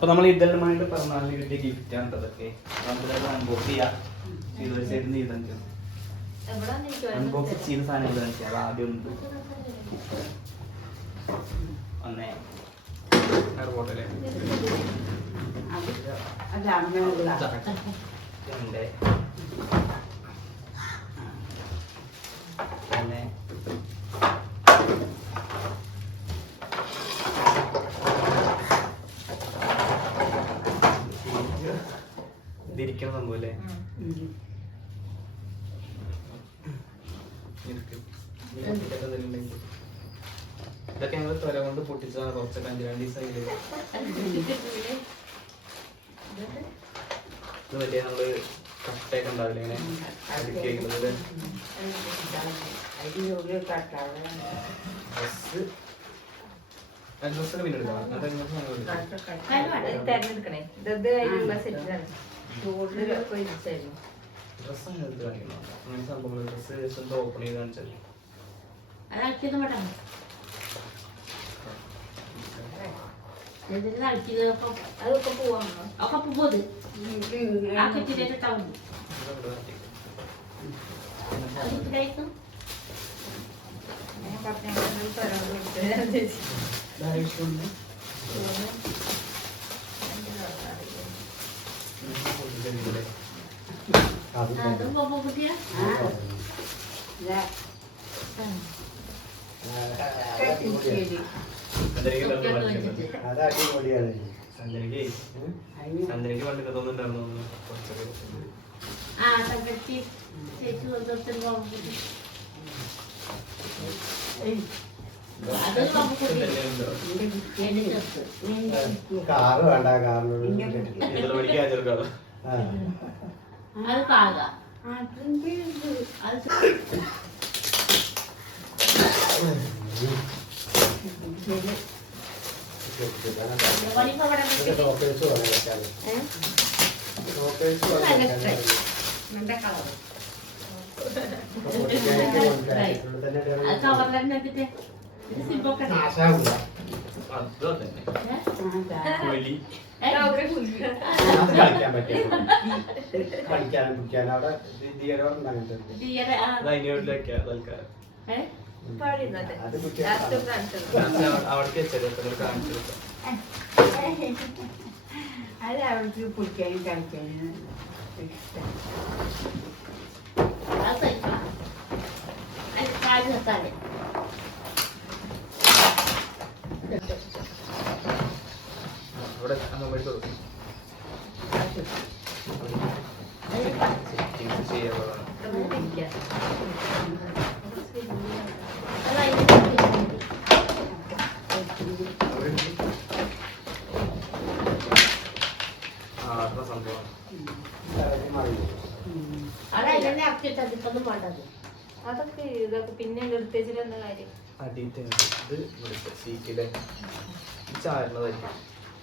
അപ്പൊ നമ്മൾ ഇതെല്ലാം പിറന്നാളിന് കിട്ടിയ ഗിഫ്റ്റ് ആണ് അതൊക്കെ അൺബോക്സ് ചെയ്യാം. ചെയ്ത സൈഡിൽ ചെയ്താൽ അൺബോക്സ് ചെയ്ത സാധനം ചെയ്താൽ അത് ആദ്യം ഉണ്ട് ഒന്നേ രണ്ട് പിന്നെ ഇതിരിക്കുന്ന സംഭവം അല്ലേ. ഇതൊക്കെ ഞങ്ങൾ തൊല കൊണ്ട് പൊട്ടിച്ചതാണ് കുറച്ചൊക്കെ അഞ്ച് രണ്ട് ദിവസമായില്ലേ ഇത് വലിയ നമ്മൾ കട്ടയൊക്കെ ഉണ്ടാവില്ല ഇങ്ങനെ? അടുക്കി വെക്കുന്നത് ഡ്രസ് ഡ്രസ്സൊക്കെ പിന്നെ എടുക്കാം. അങ്ങനത്തെ ഡ്രസ്സ് ഞങ്ങൾ എടുക്കാം തെരഞ്ഞെടുക്കണേ ഇത് അതിലുള്ള സെറ്റാണ് ചൂടിലൊക്കെ ഇരിച്ചായിരുന്നു ഡ്രസ്സ് അങ്ങനെ എടുത്ത് കാണിക്കണം അങ്ങനെ സംഭവങ്ങൾ ഡ്രസ്സ് ജസ്റ്റ് ഒന്ന് ഓപ്പൺ ചെയ്ത് കാണിച്ചാൽ അതാക്കിയത് വേണം ഇതിന് അടിച്ചത് അപ്പം അതൊക്കെ പോവാം ഒക്കെ പോത് ആ കെട്ടിലേക്ക് ടൗൺ അത് കഴിക്കും ഞാൻ പറഞ്ഞു തരാൻ അതും പോകുമ്പോ കുട്ടിയ അത് അടിപൊളിയാണ് സഞ്ജനയ്ക്ക് സഞ്ജനയ്ക്ക് പണ്ട് തോന്നുന്നുണ്ടായിരുന്നു കുറച്ചൊക്കെ ആ തങ്കച്ചി ചേച്ചി വന്നിട്ട് പോകുമ്പോ കുട്ടി അത് പോകുമ്പോ കുട്ടി എന്റെ ചെറുത്ത് കാറ് വേണ്ട കാറിനോട് പഠിക്കാൻ. അത് ഇടണം. കവറിൽ ഇത് സിബൊക്കെ കളിക്കാൻ പറ്റിയ കളിക്കാനും പിടിക്കാനും അവിടെ. തീരെ ആ അത് അവിടേക്ക് അത് അവർക്ക് പിടിക്കാനും കളിക്കാനും ഇഷ്ടം അതൊക്കെ ഇതൊക്കെ പിന്നെ എടുത്തേച്ചിട്ട് എന്താ കാര്യം അടിയിട്ട് ഇത് ഇവിടുത്തെ സീറ്റിലെ ചാരുന്നതായിരിക്കും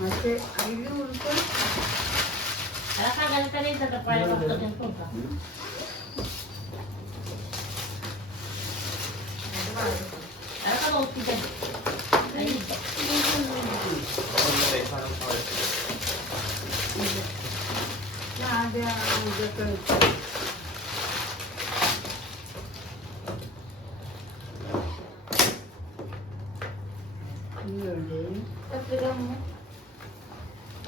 മറ്റേ അതിൽ ഉടുപ്പ് അതൊക്കെ അങ്ങനെ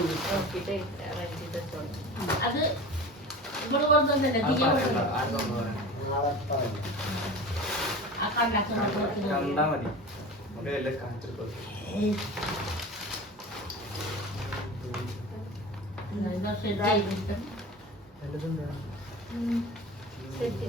നോക്കിയിട്ട് അറേഞ്ച് ചെയ്തിട്ടുണ്ട് അത് ഇവിടെ കൊണ്ടുവന്നില്ല ആ കണ്ടാക്കുന്ന മതി സെറ്റ്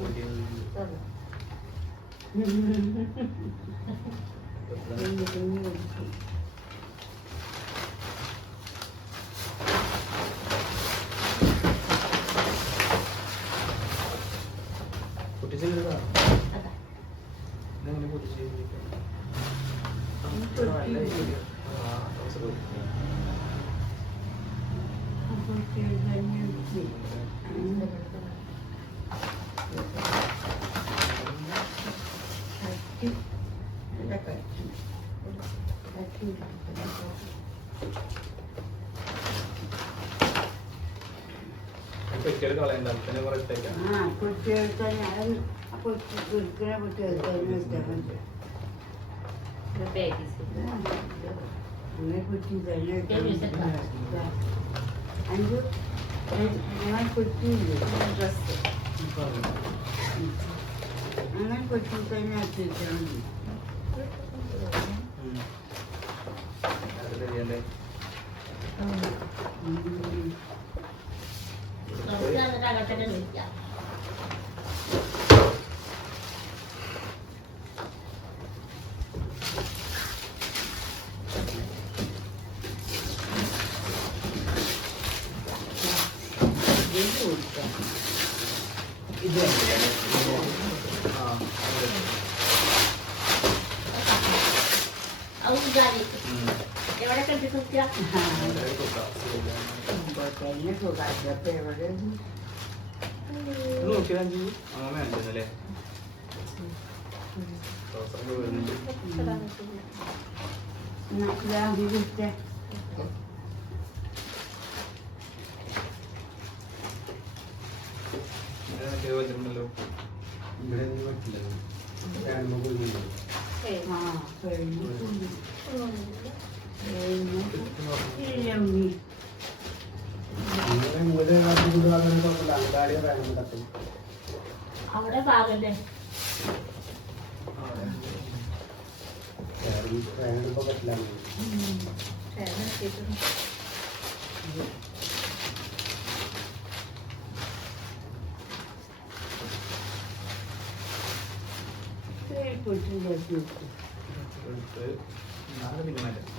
അങ്ങനെ കൊച്ചു തന്നെ അത്യാവശ്യം എന്താ ചെയ്യണ്ടേ? ഇത് ആ അത് ഉം. നോക്കിയതല്ലേ വന്നിട്ടുണ്ടല്ലോ ഇവിടെ ഒന്നും പറ്റില്ല. കാണുമ്പോൾ കൊല്ലുന്നുണ്ട് ആ കഴിഞ്ഞു. അവിടെ പാകണ്ടേ പോയിട്ടുണ്ടാക്കി നാളെ പിന്നെ മാറ്റം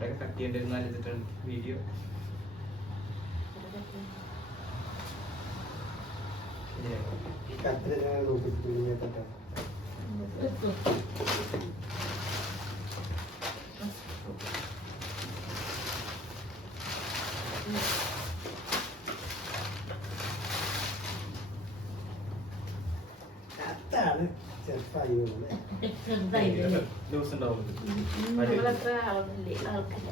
അത്രയൊക്കെ തട്ടിയുണ്ടായിരുന്നു ആലോചിച്ചിട്ടാണ് വീഡിയോ കത്തിരി നോക്കിയിട്ട് ലൂസ് ഉണ്ടാവും? നമ്മളത്ര ആളുന്നില്ലേ ആൾക്കില്ല.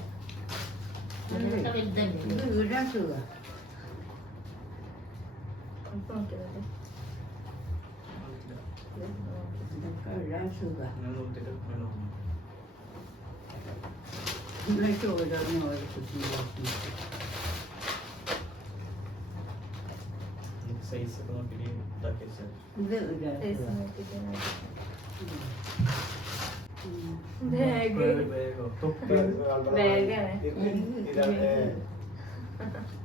സൈസ് ഒക്കെ നോക്കിയിട്ട് ഇതാക്കി വെച്ചാൽ ഇത് ഒരു സൈസ് നോക്കിയിട്ട് ഉം. ബാഗ് വേഗോ ബാഗാണ്.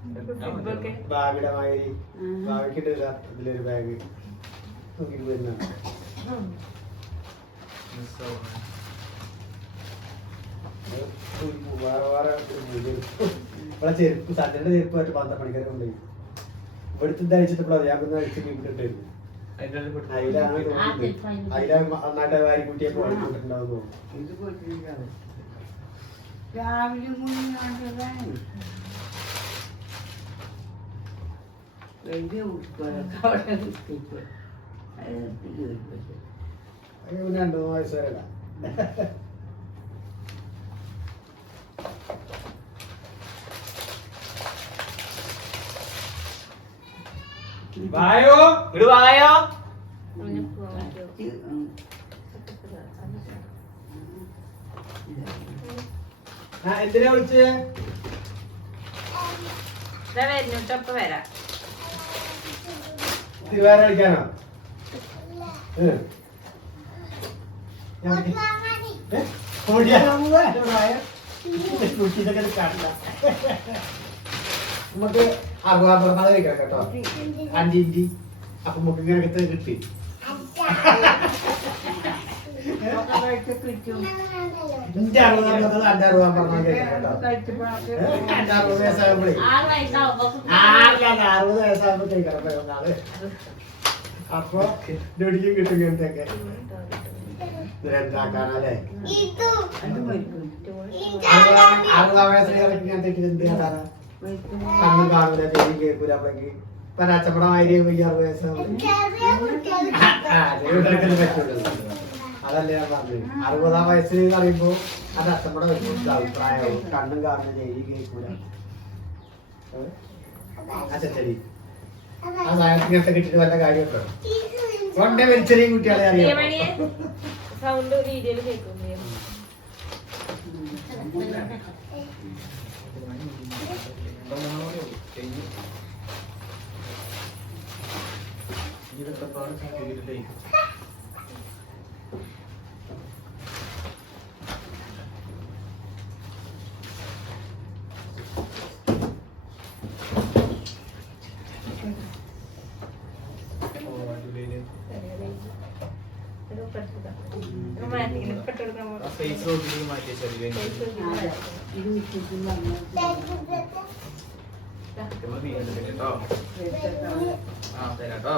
ഇതൊക്കെ ബാഗിയുടെ മാതിരി ഉം. ബാഗിക്കിട്ടില്ല ഇതിലൊരു ബാഗ് നോക്കിട്ട് വരുന്ന മിസ്സാവും വേറെ വേറെ ചെരുപ്പ് സണ്ടയുടെ ചെരുപ്പ് പന്ത്രണ്ട് മണിക്കാരെ കൊണ്ടുപോയി ഇവിടുത്തെ ധരിച്ചിട്ടപ്പോഴാണ് ഞാൻ പിന്നെ അടിച്ച് കിട്ടിട്ടായിരുന്നു അതിന്റെ ഉള്ളിൽ പെട്ട് അതിലാണ് ആ തോന്നുന്നത് ചെരുപ്പ് അതിന്റെ അതിലെ നന്നായിട്ട് വാരി കുട്ടിയൊക്കെ വാങ്ങിക്കൊണ്ടിട്ടുണ്ടാവും തോന്നുന്നു ഇത് പോയിട്ടുണ്ടാവും രാവിലെ മുന്നാണ്ടതാണ് വലിയ ഉടുപ്പൊക്കെ അവിടെ കിട്ടിപ്പോ അത് തീരുമ്പോൾ അത് പിന്നെ രണ്ടു മൂന്ന് വയസ്സ് വരെ ഇടാം. വായോ വായോ എന്തിനാ വിളിച്ചേ വരാം വേറെ കളിക്കാനോ? ഓടിയാലോ പോവാ? ഇവിടെ വായോ. കുട്ടിയിതൊക്കെ ഒന്ന് കാണണ്ട. നമുക്ക് അറുപതാം പിറന്നാൾ കഴിക്കാം കേട്ടോ. അഞ്ചി ഇഞ്ചി. അപ്പൊ നമുക്ക് ഇങ്ങനെ കിട്ടി അറുപതാം വയസ്സാകുമ്പോഴേ അറുപത് വയസ്സാകുമ്പോ കഴിക്കണം പിറന്നാൾ അപ്പൊ ഞൊടിക്കും കിട്ടും ഇങ്ങനത്തെയൊക്കെ. ഇത്. എന്താക്കാനല്ലേ അറുപതാം വയസ്സിലേക്ക് ഇങ്ങനത്തെ എന്ത് കേട്ടാണ് കണ്ണും കാണൂല ചെവി കേൾക്കൂല ആയിരം വലിയ അറുപത് വയസ്സാണ് പറ്റുള്ളൂ. അതല്ലേ ഞാൻ പറഞ്ഞത്. അറുപതാം വയസ്സിൽ പറയുമ്പോ അത് അച്ചപ്പടം വെച്ചിട്ട് അഭിപ്രായവും കണ്ണും കാണുന്ന ചെവി കേൾക്കൂല അച്ഛച്ചടി ആ സാധനത്തിന് ഇങ്ങനത്തെ കിട്ടിയിട്ട് വല്ല കാര്യമൊക്കെ കൊണ്ടേ വലിച്ചെറിയും കുട്ടികളെ അറിയാം സൗണ്ട് വീഡിയോയിൽ കേൾക്കും ഇതൊക്കെ പാട് സർട്ടിഫിക്കറ്റ് ഫേസ് നോക്കിയിട്ട് മാറ്റി വെച്ചാൽ കേട്ടോ ആ തരാട്ടോ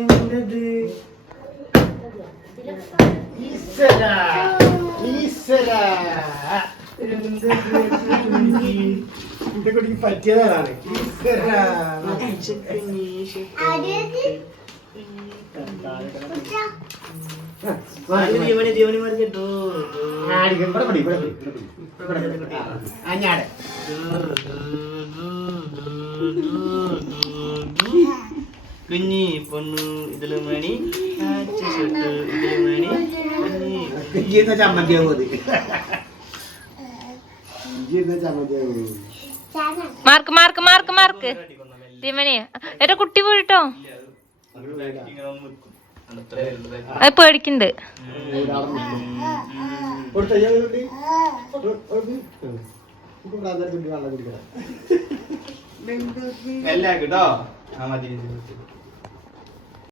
എന്തത് ഈശ്വര ഈശ്വര. എന്റെ കുട്ടിക്ക് പറ്റിയതാണ് ഈശ്വര. ഇവിടെ ഇവിടെ ഇവിടെ. ഇവിടെ കുഞ്ഞി പൊണ്ണു ഇതിൽ മണി ചെട്ട് ഇതിൽ മണി കുഞ്ഞി. Mark mark mark mark. തിമനിയ എന്റെ കുട്ടി പോയിട്ടോ? അത് പേടിക്കുന്നുണ്ട് എല്ലാ ഞാൻ ഒരു കുട്ടി? ഒരു- ഒരു കുട്ടി? ഉം. ഇപ്പൊ ഇവിടെ അന്നേരം കുട്ടി വെള്ളം കുടിക്കണം എല്ലാം കേട്ടോ ആ മതി